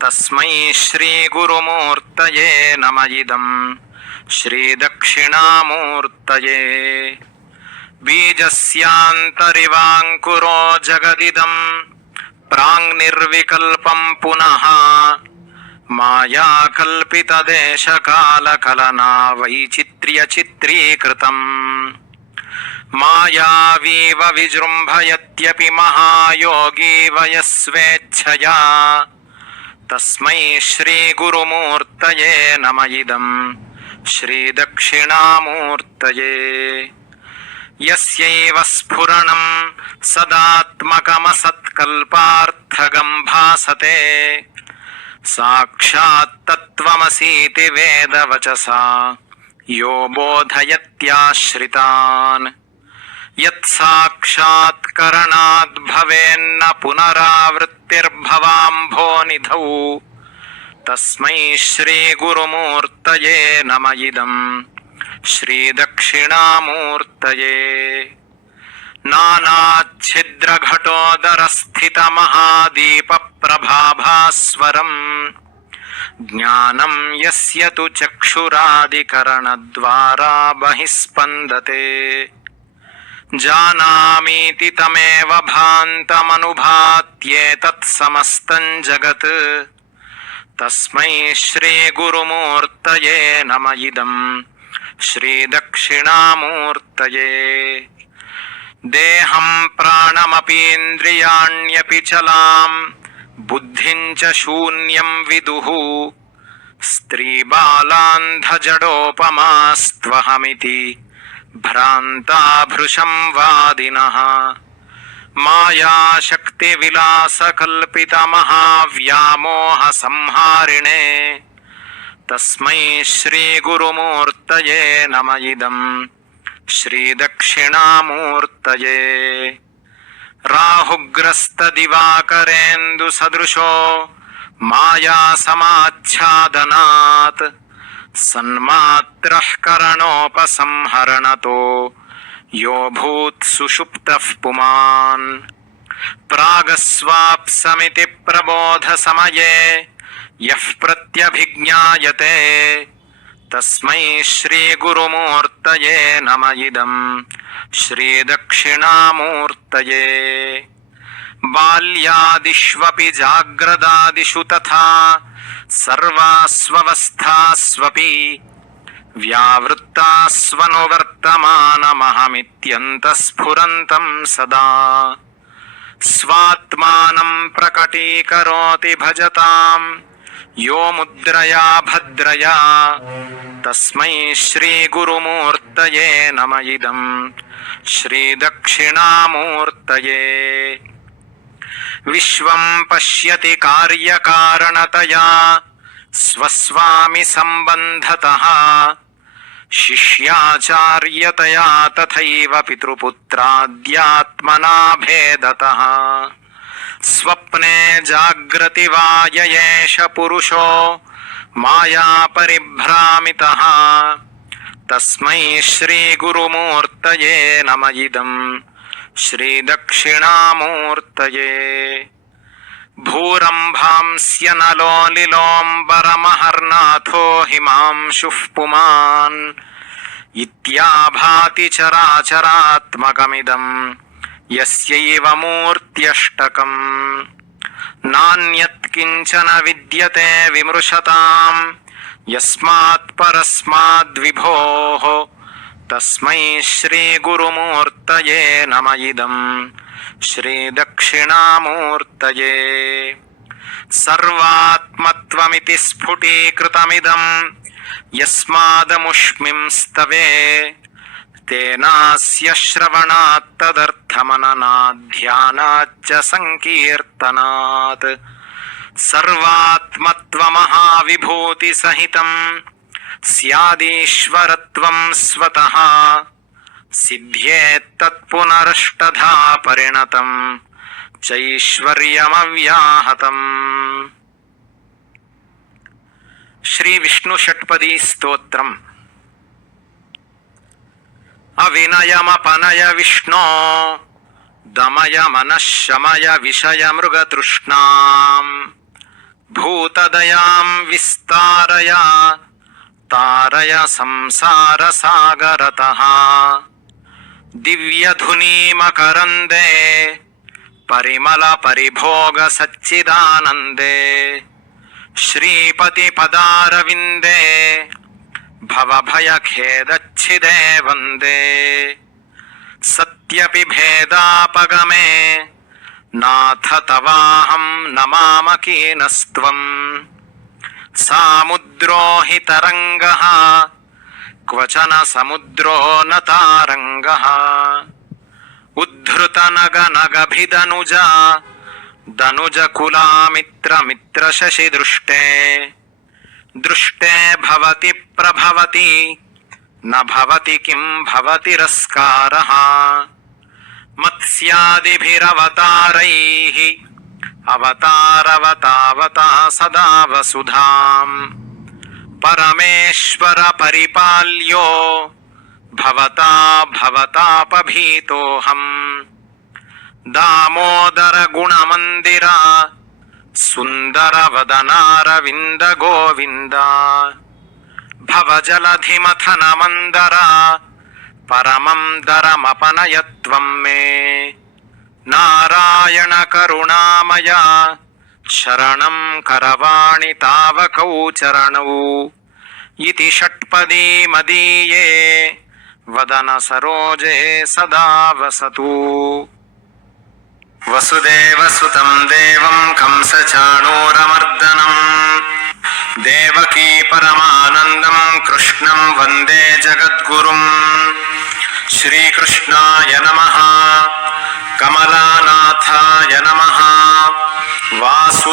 తస్మై శ్రీ గురుమూర్తయే నమ ఇదం శ్రీ దక్షిణామూర్తయే బీజస్యాంతరివాంకురో జగదిదం ప్రాంగ్నిర్వికల్పం పునః మాయాకల్పితదేశకాలకలనా వైచిత్ర్య చిత్రీకృతం మాయావీవ విజృంభయత్యపి మహాయోగీ వయస్వేచ్ఛయా తస్మై శ్రీ గురుమూర్తయే నమ ఇదం శ్రీ దక్షిణామూర్తయే యస్యైవ స్ఫురణం సదాత్మకమసత్కల్పార్థగం భాసతే సాక్షాత్ తత్వమసీతి వేదవచసా యో బోధయత్యాశ్రితాన్ యత్సాక్షాత్కరణాద్ భవేన్న పునరావృత్తిర్భవాంభోనిధౌ తస్మై శ్రీ గురుమూర్తయే నమ ఇదం శ్రీ దక్షిణామూర్తయే నానాచ్ఛిద్రఘటోదరస్థితమహాదీపప్రభాభాస్వరం జ్ఞానం యస్య తు చక్షురాదికరణద్వారా బహిస్పందతే జానామీతి తమేవ భాంతమనుభాత్యేతత్ సమస్తం జగత్ తస్మై శ్రీ గురుమూర్తయే నమ ఇదం శ్రీ దక్షిణామూర్తయే దేహం ప్రాణమపీంద్రియాణ్యపి చలాం బుద్ధిం చ శూన్యం విదుః స్త్రీబాలాంధజడోపమాస్త్వహమితి భ్రాంతాభృశం వాదినః మాయాశక్తివిలాసకల్పితమహావ్యామోహ సంహారిణే తస్మై శ్రీ గురుమూర్తయే నమ ఇదం శ్రీ దక్షిణామూర్తయే రాహుగ్రస్తదివాకరేందు సదృశో మాయాసమాచ్ఛాదనాత్ సన్మాత్రః కరణోపసంహరణతో యో భూత్ సుషుప్తః పుమాన్ ప్రాగస్వాప్సమితి ప్రబోధ సమయే యః ప్రత్యభిజ్ఞాయతే తస్మై శ్రీ గురుమూర్తయే నమ ఇదం శ్రీ దక్షిణామూర్తయే బాల్యాదిష్వపి జాగ్రదాదిషు తథా సర్వాస్వవస్థాస్వపి వ్యావృత్తాస్వనువర్తమానమహమిత్యంతఃస్ఫురంతం సదా స్వాత్మానం ప్రకటీకరోతి భజతాం యో ముద్రయా భద్రయా తస్మై శ్రీ గురుమూర్తయే నమ ఇదం శ్రీ దక్షిణామూర్తయే విశ్వం పశ్యతి కార్యకారణతయా స్వస్వామి సంబంధతః శిష్యాచార్యతయా తథైవ పితృపుత్రాద్యాత్మనా భేదతః స్వప్నే జాగ్రతి వా యయేష పురుషో మాయా పరిభ్రామితః తస్మై శ్రీ గురుమూర్తయే నమ ఇదం శ్రీ దక్షిణామూర్తయే భూరంభాంస్యనలో లిలోంబరమహర్నాథో హిమాంశుః పుమాన్ ఇత్యాభాతి చరాచరాత్మకమిదం యస్యైవ మూర్త్యష్టకం నాన్యత్ కించన విద్యతే విమృశతాం యస్మాత్ పరస్మాద్విభోః తస్మై శ్రీ గురుమూర్తయే నమ ఇదం శ్రీ దక్షిణామూర్తయే సర్వాత్మత్వమితి స్ఫుటీకృతమిదం యస్మాదముష్మింస్తవే తేనాస్య శ్రవణాత్ తదర్థమననాద్ ధ్యానాచ్చ సంకీర్తనాత్ సర్వాత్మత్వమహావిభూతి సహితం స్యాదీశ్వరత్వం స్వతః సిద్ధ్యేత్తత్పునరష్టధా పరిణతం చైశ్వర్యమవ్యాహతం. శ్రీ విష్ణు షట్పదీ స్తోత్రం. అవినయమపనయ విష్ణో दमय मनःशमय विषयमृगतृष्णाम् भूतदयां विस्तारय तारय संसारसागरतः दिव्यधुनीमकरन्दे परिमलपरिभोगसच्चिदानन्दे श्रीपतिपदारविन्दे भवभयखेदच्छिदे वन्दे सत्यपि भेदापगमे नाथ तवाहं नमामकीनस्त्वम् सामुद्रो हि तरङ्गः क्वचन समुद्रो न तारङ्गः उद्धृतनगनगभिदनुजा दनुजकुलामित्रमित्रशशिदृष्टे दृष्टे भवति प्रभवति न भवति किं भवतिरस्कारः मत्स्यादिभिरवतारैः अवतारवतावता सदा वसुधाम् परमेश्वर परिपाल्यो भवता भवतापभीतोऽहम् दामोदर गुणमन्दिर सुन्दरवदनारविन्द गोविन्द भवजलधिमथन मन्दर परमं दरमपनयत्वं मे नारायण करुणामय शरणं करवाणि तावकौ चरणौ इति षट्पदी मदीये वदन सरोजे सदा वसतु। वसुदेवसुतं देवं कंसचाणूरमर्दनं देवकी परमानन्दं कृष्णं वन्दे जगद्गुरुं। श्रीकृष्णाय नमः। कमलानाथाय नमः। वासु